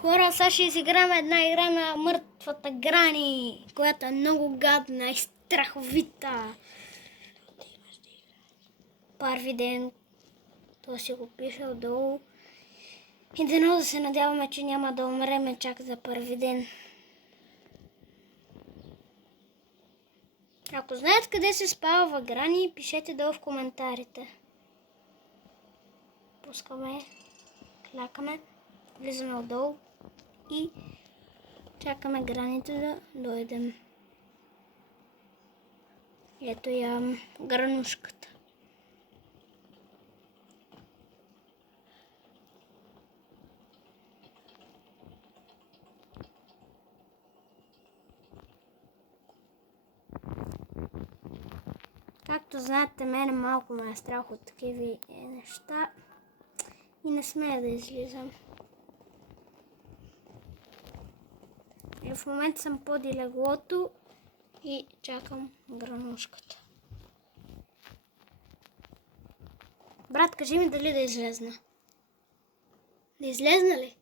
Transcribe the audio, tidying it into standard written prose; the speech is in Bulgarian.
Хора, сега ще изиграме една игра на мъртвата Грани, която е много гадна и страховита. Първи ден, то си го пише отдолу. И дано да се надяваме, че няма да умреме чак за първи ден. Ако знаете къде се спава Грани, пишете долу в коментарите. Пускаме, клякаме, влизаме отдолу и чакаме Граните да дойдем. Ето я гранушката. Както знаете, мене малко ме е страх от такива неща и не смея да излизам. И в момента съм под леглото и чакам гранушката. Брат, кажи ми дали да излезна. Да излезна ли?